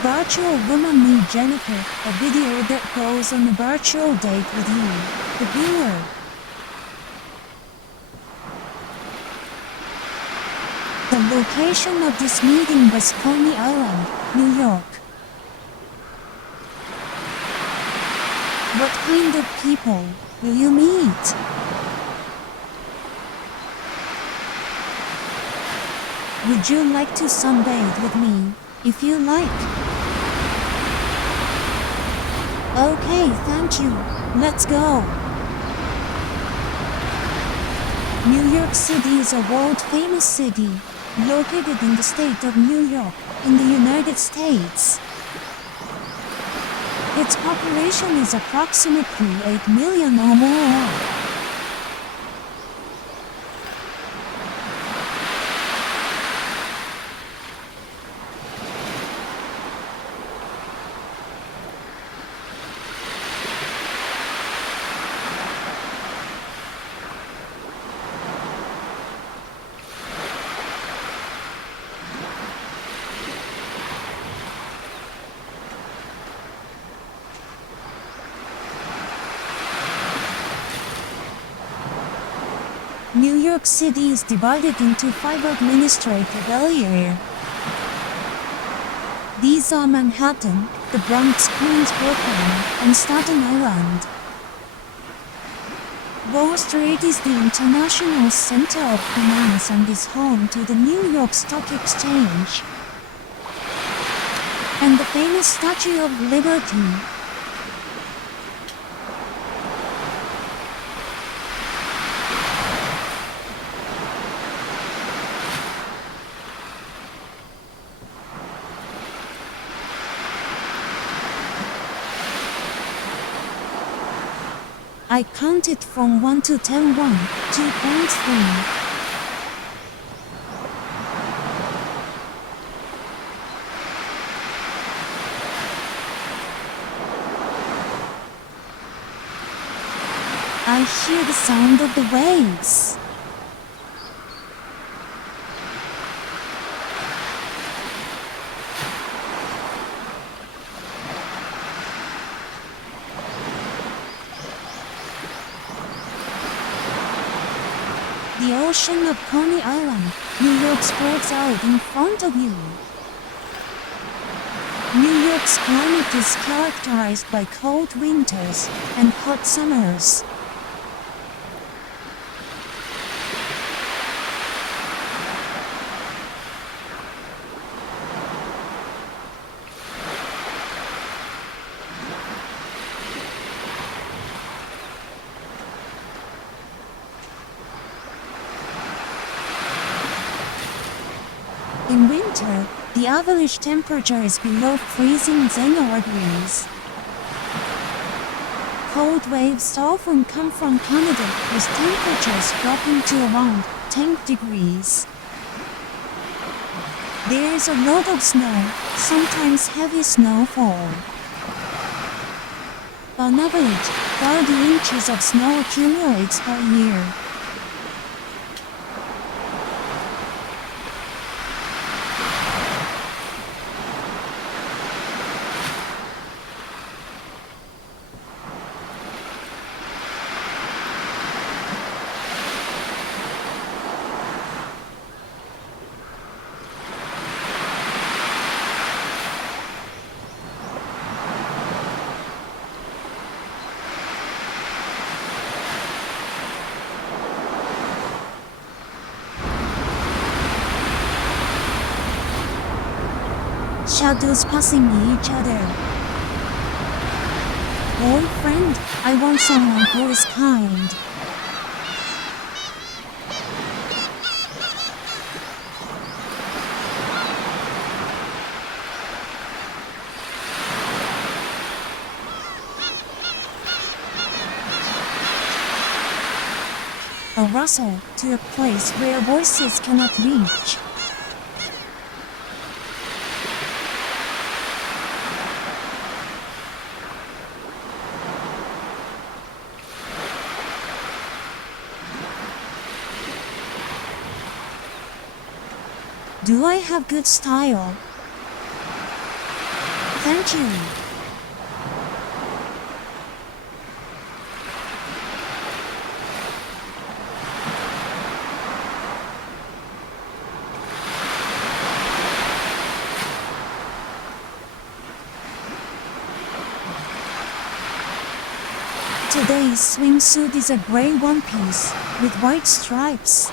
Virtual woman meet Jennifer, a video that goes on a virtual date with you, the viewer. The location of this meeting was Coney Island, New York. What kind of people will you meet? Would you like to sunbathe with me, if you like? Okay, thank you. Let's go. New York City is a world-famous city, located in the state of New York, in the United States. Its population is approximately 8 million or more. New York City is divided into 5 administrative areas. These are Manhattan, the Bronx, Queens, Brooklyn, and Staten Island. Wall Street is the international center of finance and is home to the New York Stock Exchange and the famous Statue of Liberty. I counted from 1 to 10, 1, 2.3. I hear the sound of the waves. The ocean of Coney Island, New York spreads out in front of you. New York's climate is characterized by cold winters and hot summers. In winter, the average temperature is below freezing 0 degrees. Cold waves often come from Canada, with temperatures dropping to around 10 degrees. There is a lot of snow, sometimes heavy snowfall. On average, 30 inches of snow accumulates per year. Shadows passing each other. Boyfriend, I want someone who is kind. A rustle to a place where voices cannot reach. Do I have good style? Thank you. Today's swimsuit is a gray one piece with white stripes.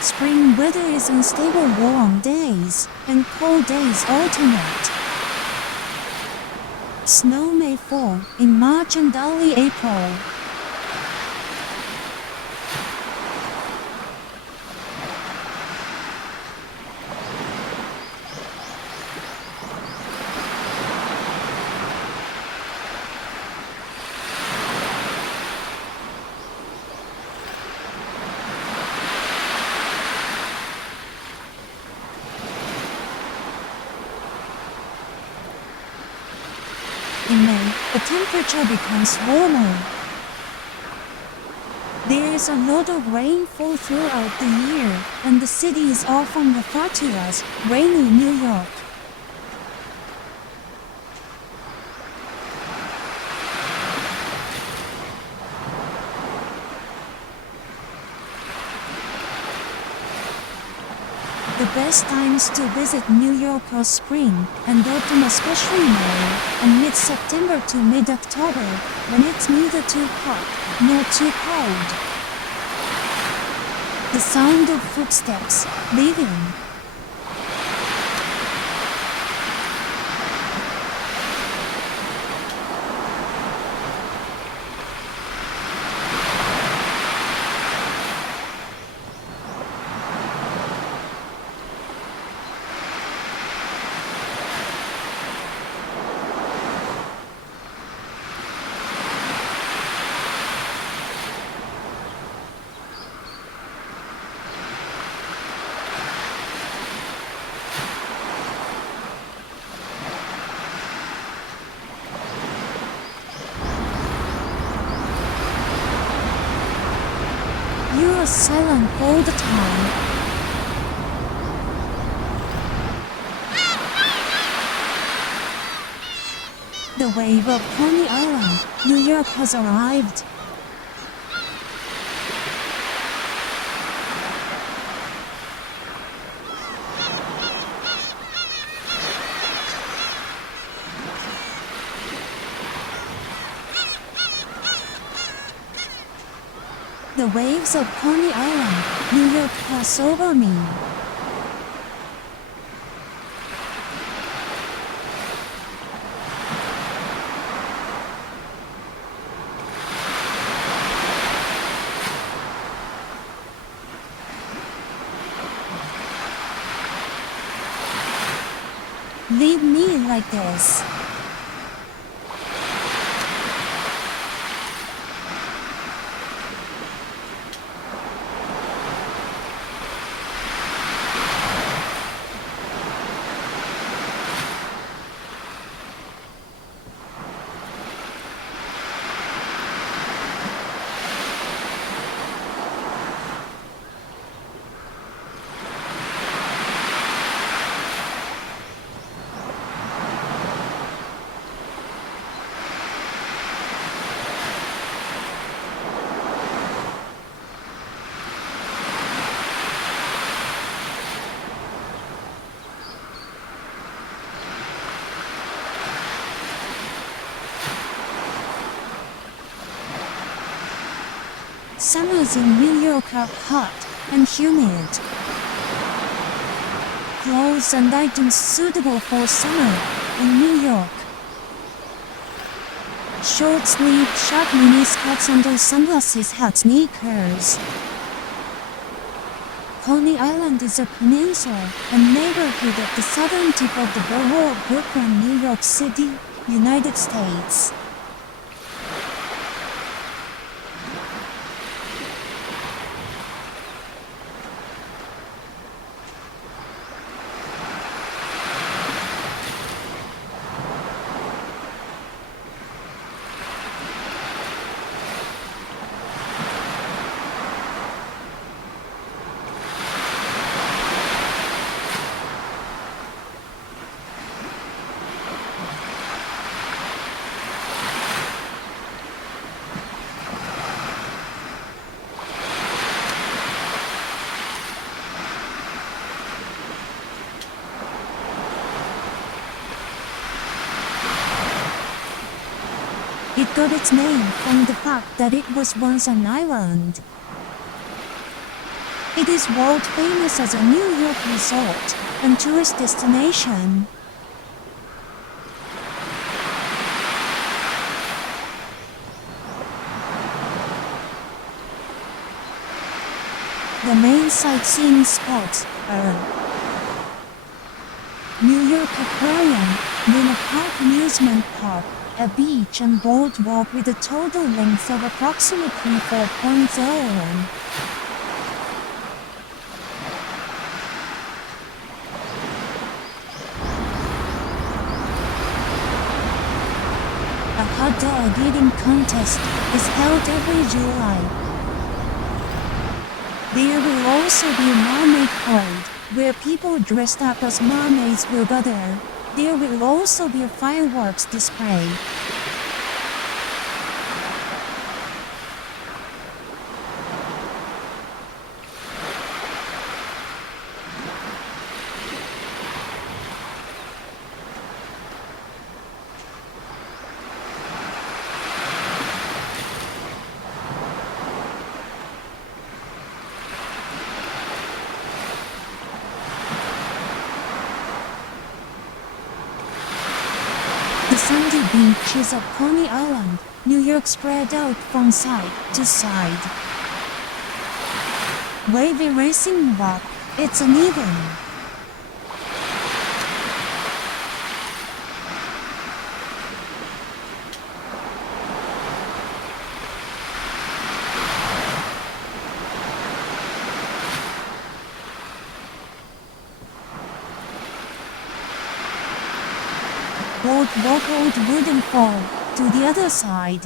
Spring weather is unstable, warm days and cold days alternate. Snow may fall in March and early April. In May, the temperature becomes warmer. There is a lot of rainfall throughout the year, and the city is often referred to as rainy New York. The best times to visit New York are spring and autumn, especially May and mid-September to mid-October, when it's neither too hot nor too cold. The sound of footsteps leaving. You are silent all the time. The wave of Coney Island, New York has arrived. The waves of Coney Island, New York pass over me. Leave me like this. Summers in New York are hot and humid. Clothes and items suitable for summer in New York. Short sleeve short mini skirts under sunglasses, hats, sneakers. Coney Island is a peninsula and neighborhood at the southern tip of the borough of Brooklyn, New York City, United States. It got its name from the fact that it was once an island. It is world famous as a New York resort and tourist destination. The main sightseeing spots are New York Aquarium, Luna Park Amusement Park, a beach and boardwalk with a total length of approximately 4.01. A hot dog eating contest is held every July. There will also be a mermaid parade, where people dressed up as mermaids will gather. There will also be a fireworks display. The sandy beaches of Coney Island, New York spread out from side to side. Wavy racing rock, it's uneven. Boardwalk old wooden fall to the other side.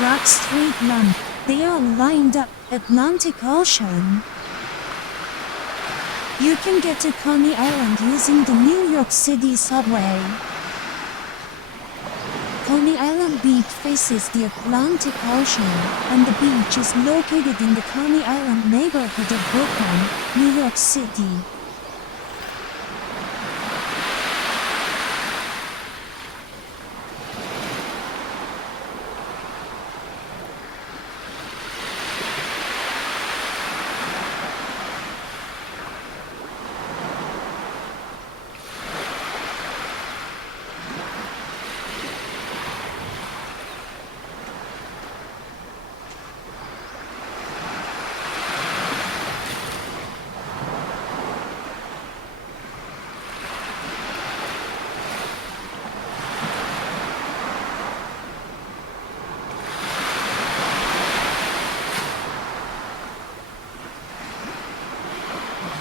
Rock Street Lamp, they are lined up Atlantic Ocean. You can get to Coney Island using the New York City subway. Coney Island Beach faces the Atlantic Ocean, and the beach is located in the Coney Island neighborhood of Brooklyn, New York City.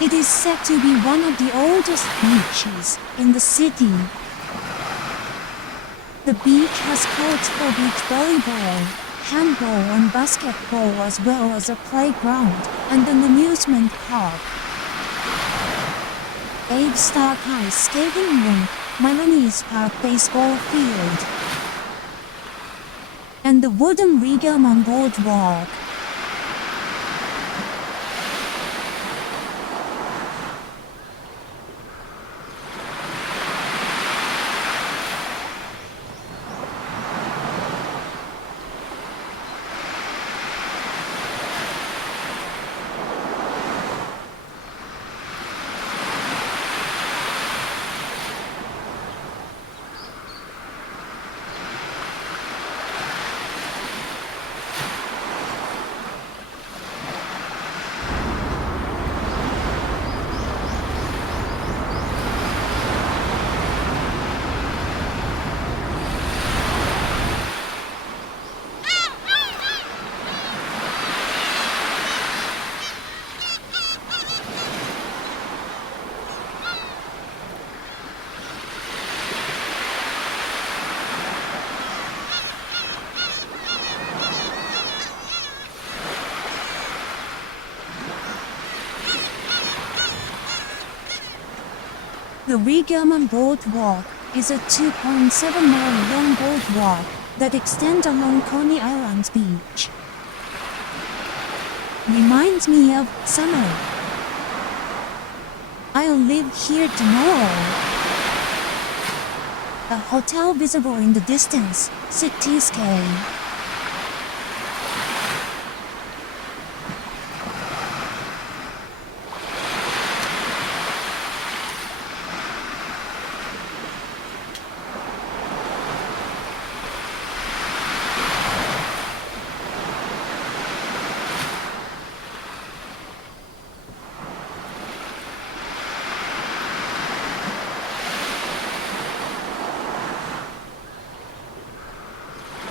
It is said to be one of the oldest beaches in the city. The beach has courts for beach volleyball, handball and basketball, as well as a playground and an amusement park. Abe Stark Ice Skating Rink, Milanese Park Baseball Field, and the wooden Regelman Boardwalk. The Regammon Boardwalk is a 2.7-mile long boardwalk that extends along Coney Island's beach. Reminds me of summer. I'll live here tomorrow. A hotel visible in the distance, cityscape.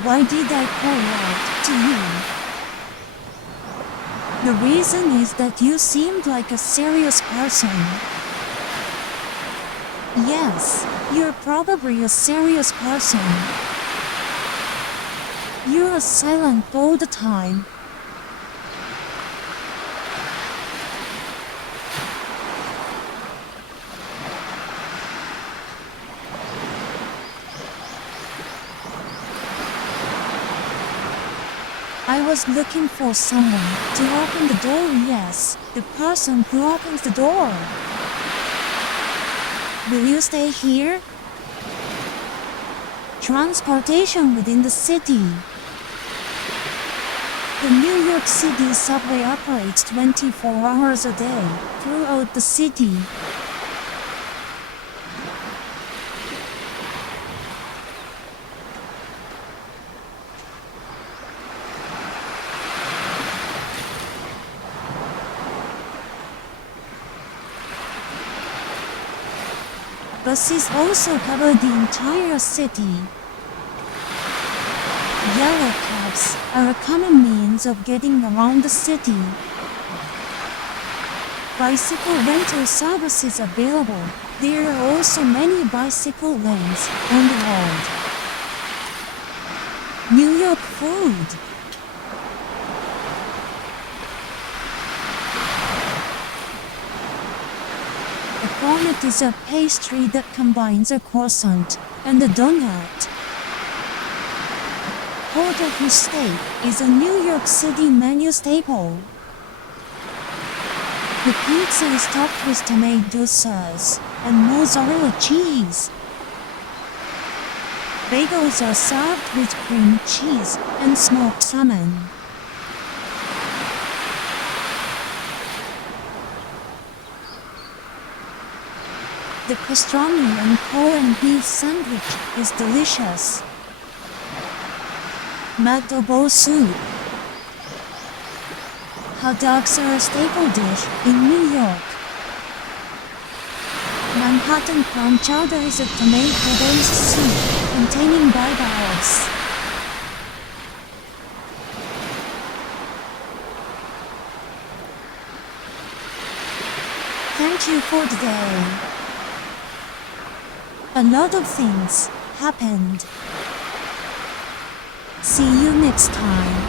Why did I call out to you? The reason is that you seemed like a serious person. Yes, you're probably a serious person. You're silent all the time. I was looking for someone to open the door. Yes, the person who opens the door. Will you stay here? Transportation within the city. The New York City subway operates 24 hours a day throughout the city. Buses also cover the entire city. Yellow cabs are a common means of getting around the city. Bicycle rental services available. There are also many bicycle lanes on the road. New York food. A cornet is a pastry that combines a croissant and a donut. Porterfish steak is a New York City menu staple. The pizza is topped with tomato sauce and mozzarella cheese. Bagels are served with cream cheese and smoked salmon. The pastrami and corned beef sandwich is delicious. Meatball soup. Hot dogs are a staple dish in New York. Manhattan clam chowder is a tomato-based soup containing bivalves. Thank you for the day. A lot of things happened. See you next time.